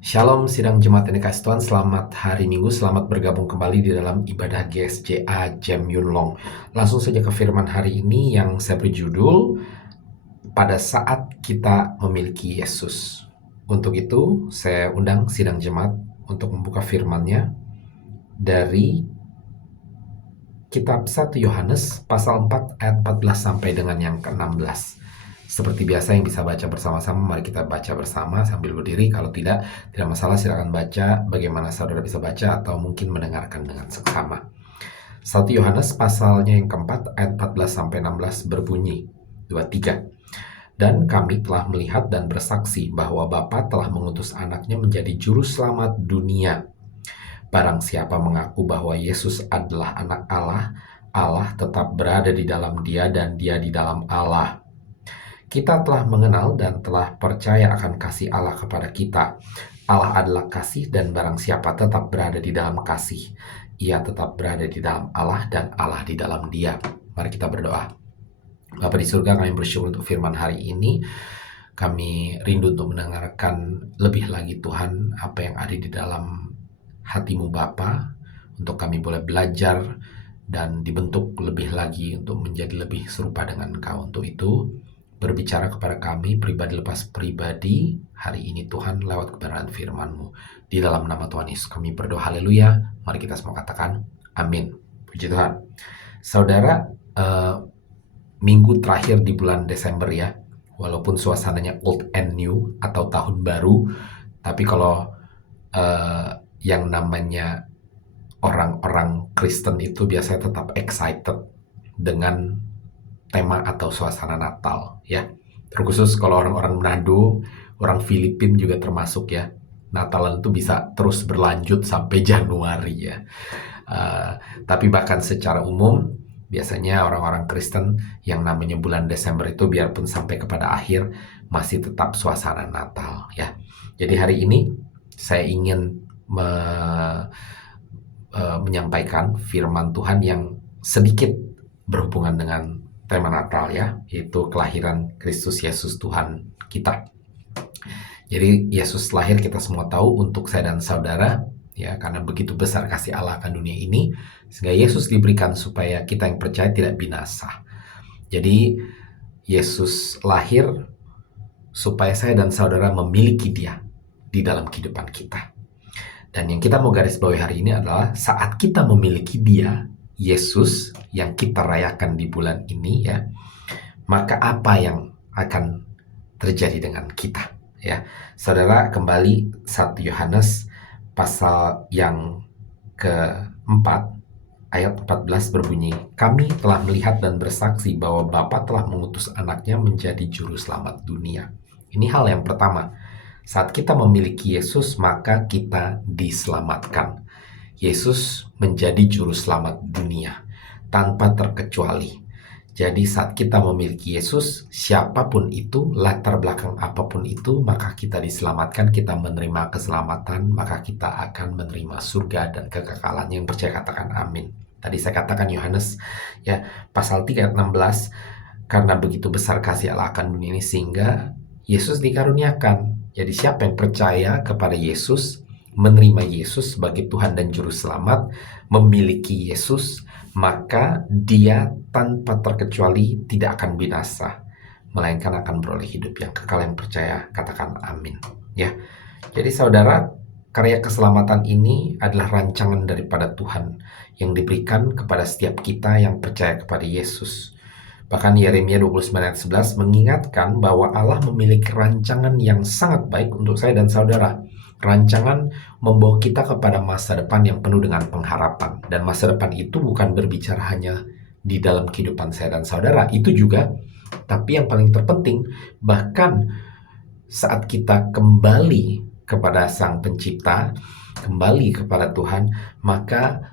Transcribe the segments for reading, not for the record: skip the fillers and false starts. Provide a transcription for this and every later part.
Shalom sidang jemaat yang dikasih Tuhan, selamat hari Minggu, selamat bergabung kembali di dalam ibadah GSJA Jem Yunlong. Langsung saja ke firman hari ini yang saya berjudul, Pada Saat Kita Memiliki Yesus. Untuk itu, saya undang sidang jemaat untuk membuka firman-Nya dari Kitab 1 Yohanes pasal 4 ayat 14 sampai dengan yang ke-16. Seperti biasa yang bisa baca bersama-sama, mari kita baca bersama sambil berdiri. Kalau tidak masalah, silakan baca bagaimana saudara bisa baca atau mungkin mendengarkan dengan seksama. 1 Yohanes pasalnya yang keempat ayat 14 sampai 16 berbunyi 23. Dan kami telah melihat dan bersaksi bahwa Bapa telah mengutus anaknya menjadi juru selamat dunia. Barang siapa mengaku bahwa Yesus adalah anak Allah, Allah tetap berada di dalam dia dan dia di dalam Allah. Kita telah mengenal dan telah percaya akan kasih Allah kepada kita. Allah adalah kasih dan barang siapa tetap berada di dalam kasih, ia tetap berada di dalam Allah dan Allah di dalam dia. Mari kita berdoa. Bapa di surga, kami bersyukur untuk firman hari ini. Kami rindu untuk mendengarkan lebih lagi Tuhan apa yang ada di dalam hatimu Bapa, untuk kami boleh belajar dan dibentuk lebih lagi untuk menjadi lebih serupa dengan Engkau. Untuk itu, berbicara kepada kami pribadi lepas pribadi hari ini Tuhan lewat kebenaran firman-Mu. Di dalam nama Tuhan Yesus kami berdoa, haleluya. Mari kita semua katakan amin. Puji Tuhan. Saudara, minggu terakhir di bulan Desember ya, walaupun suasananya old and new atau tahun baru, tapi kalau yang namanya orang-orang Kristen itu biasanya tetap excited dengan tema atau suasana Natal ya. Terkhusus kalau orang-orang Manado, orang Filipina juga termasuk ya. Natalan itu bisa terus berlanjut sampai Januari ya. Tapi bahkan secara umum biasanya orang-orang Kristen yang namanya bulan Desember itu biarpun sampai kepada akhir masih tetap suasana Natal ya. Jadi hari ini saya ingin menyampaikan firman Tuhan yang sedikit berhubungan dengan tema Natal ya, yaitu kelahiran Kristus Yesus Tuhan kita. Jadi Yesus lahir kita semua tahu untuk saya dan saudara ya, karena begitu besar kasih Allah akan dunia ini sehingga Yesus diberikan supaya kita yang percaya tidak binasa. Jadi Yesus lahir supaya saya dan saudara memiliki Dia di dalam kehidupan kita. Dan yang kita mau garis bawahi hari ini adalah saat kita memiliki Dia, Yesus yang kita rayakan di bulan ini ya, maka apa yang akan terjadi dengan kita ya. Saudara, kembali 1 Yohanes pasal yang keempat ayat 14 berbunyi, kami telah melihat dan bersaksi bahwa Bapa telah mengutus anaknya menjadi juru selamat dunia. Ini hal yang pertama. Saat kita memiliki Yesus, maka kita diselamatkan. Yesus menjadi juru selamat dunia tanpa terkecuali. Jadi saat kita memiliki Yesus, siapapun itu, latar belakang apapun itu, maka kita diselamatkan, kita menerima keselamatan, maka kita akan menerima surga dan kekekalan. Yang percaya katakan amin. Tadi saya katakan Yohanes ya, pasal 3 ayat 16, karena begitu besar kasih Allah akan dunia ini sehingga Yesus dikaruniakan. Jadi siapa yang percaya kepada Yesus, menerima Yesus sebagai Tuhan dan Juru Selamat, memiliki Yesus, maka dia tanpa terkecuali tidak akan binasa, melainkan akan beroleh hidup yang kekal. Yang percaya katakan amin ya. Jadi saudara, karya keselamatan ini adalah rancangan daripada Tuhan yang diberikan kepada setiap kita yang percaya kepada Yesus. Bahkan Yeremia 29 ayat 11 mengingatkan bahwa Allah memiliki rancangan yang sangat baik untuk saya dan saudara. Rancangan membawa kita kepada masa depan yang penuh dengan pengharapan. Dan masa depan itu bukan berbicara hanya di dalam kehidupan saya dan saudara, itu juga. Tapi yang paling terpenting, bahkan saat kita kembali kepada Sang Pencipta, kembali kepada Tuhan, maka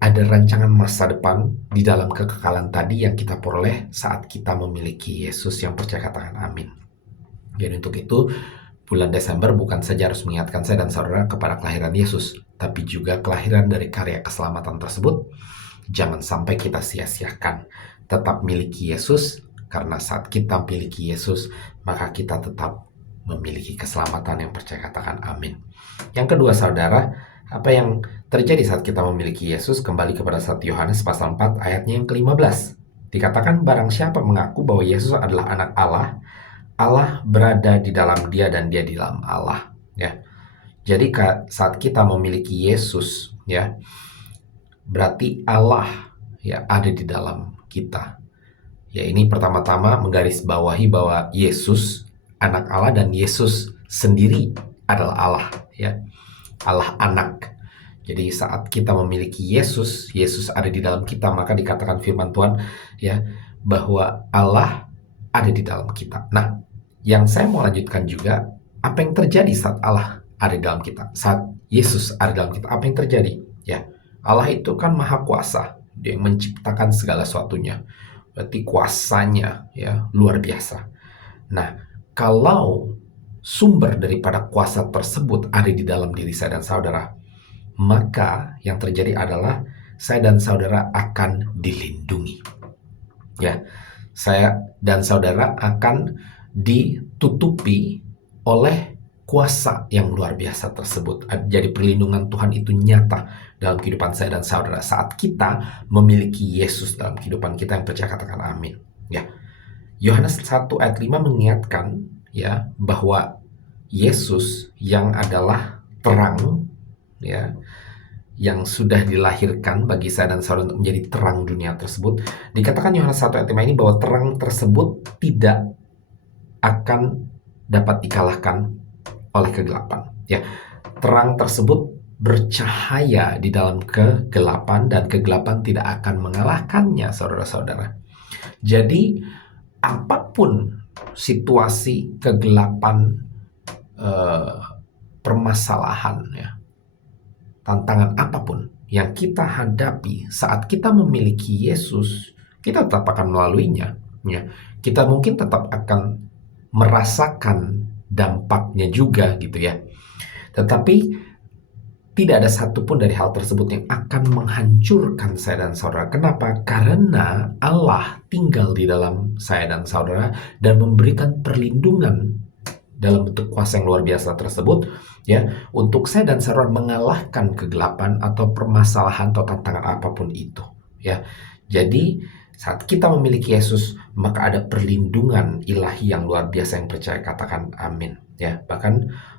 ada rancangan masa depan di dalam kekekalan tadi yang kita peroleh saat kita memiliki Yesus. Yang percaya katakan amin. Jadi untuk itu, bulan Desember bukan saja harus mengingatkan saya dan saudara kepada kelahiran Yesus, tapi juga kelahiran dari karya keselamatan tersebut. Jangan sampai kita sia-siakan. Tetap miliki Yesus, karena saat kita miliki Yesus, maka kita tetap memiliki keselamatan. Yang percaya katakan amin. Yang kedua saudara, apa yang terjadi saat kita memiliki Yesus? Kembali kepada 1 Yohanes pasal 4 ayatnya yang ke-15. Dikatakan barang siapa mengaku bahwa Yesus adalah anak Allah, Allah berada di dalam dia dan dia di dalam Allah, ya. Jadi saat kita memiliki Yesus, ya, berarti Allah ya ada di dalam kita. Ya, ini pertama-tama menggarisbawahi bahwa Yesus anak Allah dan Yesus sendiri adalah Allah, ya. Allah anak. Jadi saat kita memiliki Yesus, Yesus ada di dalam kita, maka dikatakan firman Tuhan ya bahwa Allah ada di dalam kita. Nah, yang saya mau lanjutkan juga, apa yang terjadi saat Allah ada di dalam kita? Saat Yesus ada di dalam kita, apa yang terjadi? Ya, Allah itu kan maha kuasa, dia yang menciptakan segala sesuatunya. Berarti kuasanya ya luar biasa. Nah, kalau sumber daripada kuasa tersebut ada di dalam diri saya dan saudara, maka yang terjadi adalah saya dan saudara akan dilindungi. Ya, saya dan saudara akan ditutupi oleh kuasa yang luar biasa tersebut. Jadi perlindungan Tuhan itu nyata dalam kehidupan saya dan saudara saat kita memiliki Yesus dalam kehidupan kita. Yang percaya katakan amin. Ya, Yohanes 1 ayat 5 mengingatkan ya bahwa Yesus yang adalah terang ya yang sudah dilahirkan bagi saya dan saudara untuk menjadi terang dunia tersebut. Dikatakan Yohanes 1 ayat 5 ini bahwa terang tersebut tidak akan dapat dikalahkan oleh kegelapan. Ya, terang tersebut bercahaya di dalam kegelapan dan kegelapan tidak akan mengalahkannya, saudara-saudara. Jadi apapun situasi kegelapan, permasalahan ya, tantangan apapun yang kita hadapi saat kita memiliki Yesus, kita tetap akan melaluinya. Ya. Kita mungkin tetap akan merasakan dampaknya juga gitu ya. Tetapi tidak ada satupun dari hal tersebut yang akan menghancurkan saya dan saudara. Kenapa? Karena Allah tinggal di dalam saya dan saudara dan memberikan perlindungan dalam bentuk kuasa yang luar biasa tersebut ya untuk saya dan saudara mengalahkan kegelapan atau permasalahan atau tantangan apapun itu ya. Jadi saat kita memiliki Yesus maka ada perlindungan ilahi yang luar biasa. Yang percaya katakan amin ya. Bahkan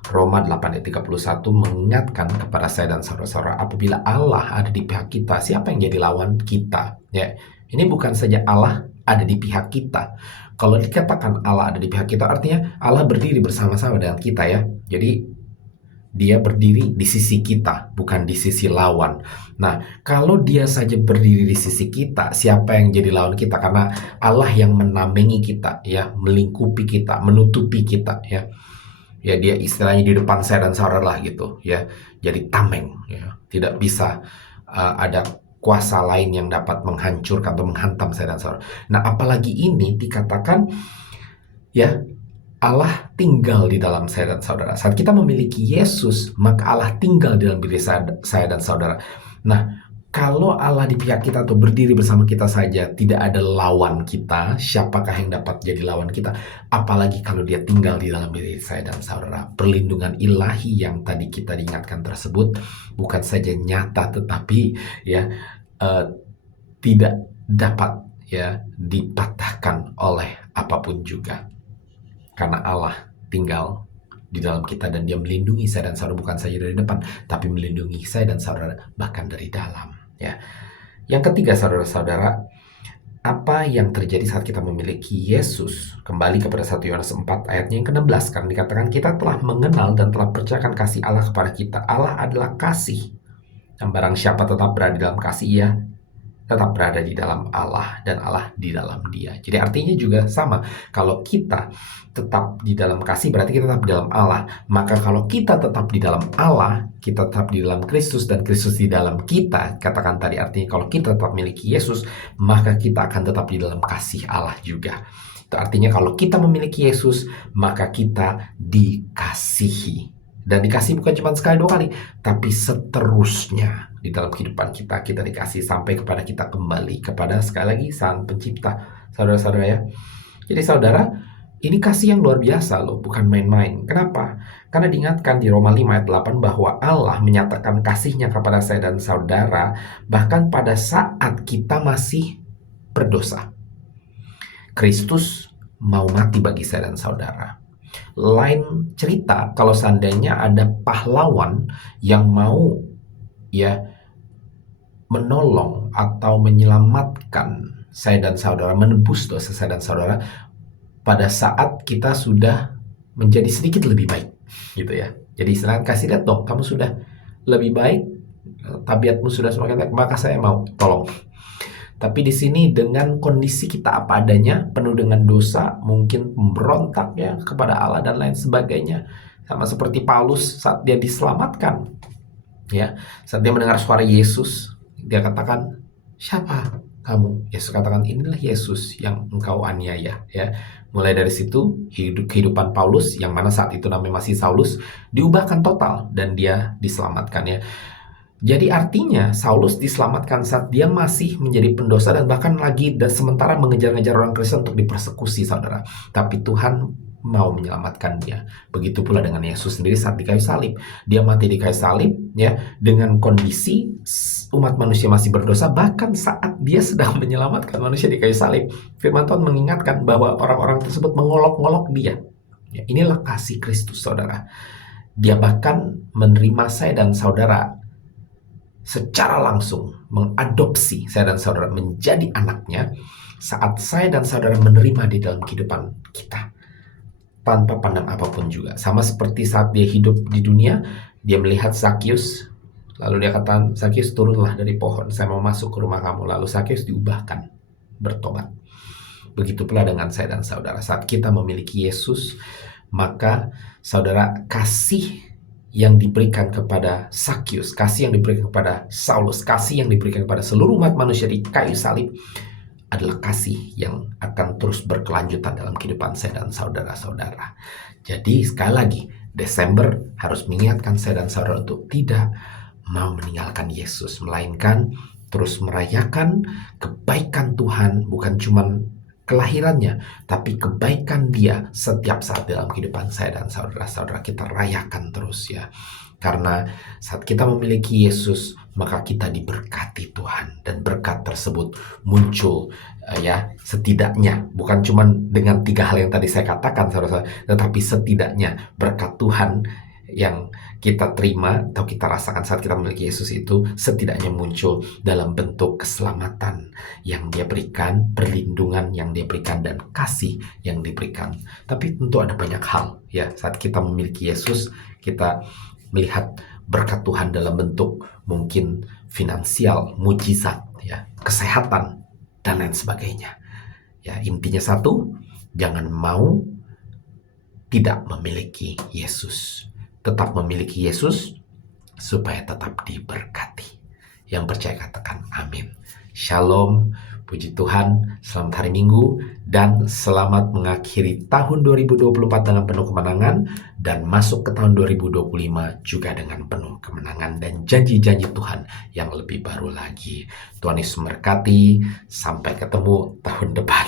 Roma 8 ayat 31 mengingatkan kepada saya dan saudara-saudara, apabila Allah ada di pihak kita, siapa yang jadi lawan kita ya. Ini bukan saja Allah ada di pihak kita. Kalau dikatakan Allah ada di pihak kita, artinya Allah berdiri bersama-sama dengan kita ya. Jadi dia berdiri di sisi kita, bukan di sisi lawan. Nah, kalau dia saja berdiri di sisi kita, siapa yang jadi lawan kita? Karena Allah yang menambengi kita ya, melingkupi kita, menutupi kita ya. Ya, dia istilahnya di depan saya dan saudara lah gitu ya. Jadi tameng ya. Tidak bisa ada kuasa lain yang dapat menghancurkan atau menghantam saya dan saudara. Nah, apalagi ini dikatakan ya Allah tinggal di dalam saya dan saudara. Saat kita memiliki Yesus, maka Allah tinggal di dalam diri saya dan saudara. Nah, kalau Allah di pihak kita atau berdiri bersama kita saja, tidak ada lawan kita, siapakah yang dapat jadi lawan kita? Apalagi kalau dia tinggal di dalam diri saya dan saudara. Perlindungan ilahi yang tadi kita diingatkan tersebut bukan saja nyata, tetapi ya tidak dapat ya dipatahkan oleh apapun juga. Karena Allah tinggal di dalam kita dan dia melindungi saya dan saudara bukan saja dari depan, tapi melindungi saya dan saudara bahkan dari dalam. Ya. Yang ketiga saudara-saudara, apa yang terjadi saat kita memiliki Yesus? Kembali kepada 1 Yohanes 4 ayatnya yang ke-16, karena dikatakan kita telah mengenal dan telah percayakan kasih Allah kepada kita. Allah adalah kasih. Dan barang siapa tetap berada di dalam kasih, ia tetap berada di dalam Allah dan Allah di dalam dia. Jadi artinya juga sama. Kalau kita tetap di dalam kasih berarti kita tetap di dalam Allah. Maka kalau kita tetap di dalam Allah, kita tetap di dalam Kristus dan Kristus di dalam kita. Katakan tadi artinya kalau kita tetap memiliki Yesus, maka kita akan tetap di dalam kasih Allah juga. Itu artinya kalau kita memiliki Yesus, maka kita dikasihi. Dan dikasih bukan cuma sekali dua kali, tapi seterusnya di dalam kehidupan kita dikasih sampai kepada kita kembali kepada sekali lagi Sang Pencipta, saudara-saudara ya. Jadi saudara, Ini kasih yang luar biasa loh, bukan main-main. Kenapa? Karena diingatkan di Roma 5 ayat 8 bahwa Allah menyatakan kasih-Nya kepada saya dan saudara bahkan pada saat kita masih berdosa. Kristus mau mati bagi saya dan saudara. Lain cerita kalau seandainya ada pahlawan yang mau ya menolong atau menyelamatkan saya dan saudara, menebus dosa saya dan saudara pada saat kita sudah menjadi sedikit lebih baik, gitu ya. Jadi istilahnya kasih lihat dong, kamu sudah lebih baik, tabiatmu sudah semakin baik, maka saya mau tolong. Tapi di sini dengan kondisi kita apa adanya, penuh dengan dosa, mungkin pemberontak ya kepada Allah dan lain sebagainya. Sama seperti Paulus saat dia diselamatkan, ya, saat dia mendengar suara Yesus, dia katakan, siapa kamu? Yesus katakan, inilah Yesus yang engkau aniaya, ya. Mulai dari situ kehidupan Paulus yang mana saat itu namanya masih Saulus diubahkan total dan dia diselamatkan, ya. Jadi artinya Saulus diselamatkan saat dia masih menjadi pendosa dan bahkan lagi sementara mengejar-ngejar orang Kristen untuk dipersekusi, saudara. Tapi Tuhan mau menyelamatkan dia. Begitu pula dengan Yesus sendiri saat di kayu salib. Dia mati di kayu salib ya dengan kondisi umat manusia masih berdosa, bahkan saat dia sedang menyelamatkan manusia di kayu salib. Firman Tuhan mengingatkan bahwa orang-orang tersebut mengolok-ngolok dia. Ya, inilah kasih Kristus, saudara. Dia bahkan menerima saya dan saudara secara langsung, mengadopsi saya dan saudara menjadi anaknya saat saya dan saudara menerima di dalam kehidupan kita tanpa pandang apapun juga. Sama seperti saat dia hidup di dunia, dia melihat Zakius, lalu dia kata, Zakius turunlah dari pohon, saya mau masuk ke rumah kamu. Lalu Zakius diubahkan, bertobat. Begitu pula dengan saya dan saudara. Saat kita memiliki Yesus, maka saudara, kasih yang diberikan kepada Zakius, kasih yang diberikan kepada Saulus, kasih yang diberikan kepada seluruh umat manusia di kayu salib adalah kasih yang akan terus berkelanjutan dalam kehidupan saya dan saudara-saudara. Jadi sekali lagi, Desember harus mengingatkan saya dan saudara untuk tidak mau meninggalkan Yesus, melainkan terus merayakan kebaikan Tuhan, bukan cuma kelahirannya, tapi kebaikan Dia setiap saat dalam kehidupan saya dan saudara-saudara. Kita rayakan terus ya. Karena saat kita memiliki Yesus, maka kita diberkati Tuhan. Dan berkat tersebut muncul ya setidaknya. Bukan cuma dengan 3 hal yang tadi saya katakan, saudara-saudara, tetapi setidaknya berkat Tuhan yang kita terima atau kita rasakan saat kita memiliki Yesus itu setidaknya muncul dalam bentuk keselamatan yang Dia berikan, perlindungan yang Dia berikan, dan kasih yang diberikan. Tapi tentu ada banyak hal ya, saat kita memiliki Yesus, kita melihat berkat Tuhan dalam bentuk mungkin finansial, mujizat, ya, kesehatan, dan lain sebagainya. Ya, intinya satu, jangan mau tidak memiliki Yesus. Tetap memiliki Yesus supaya tetap diberkati. Yang percaya katakan amin. Shalom, puji Tuhan, selamat hari Minggu, dan selamat mengakhiri tahun 2024 dengan penuh kemenangan, dan masuk ke tahun 2025 juga dengan penuh kemenangan dan janji-janji Tuhan yang lebih baru lagi. Tuhan Yesus memberkati, sampai ketemu tahun depan.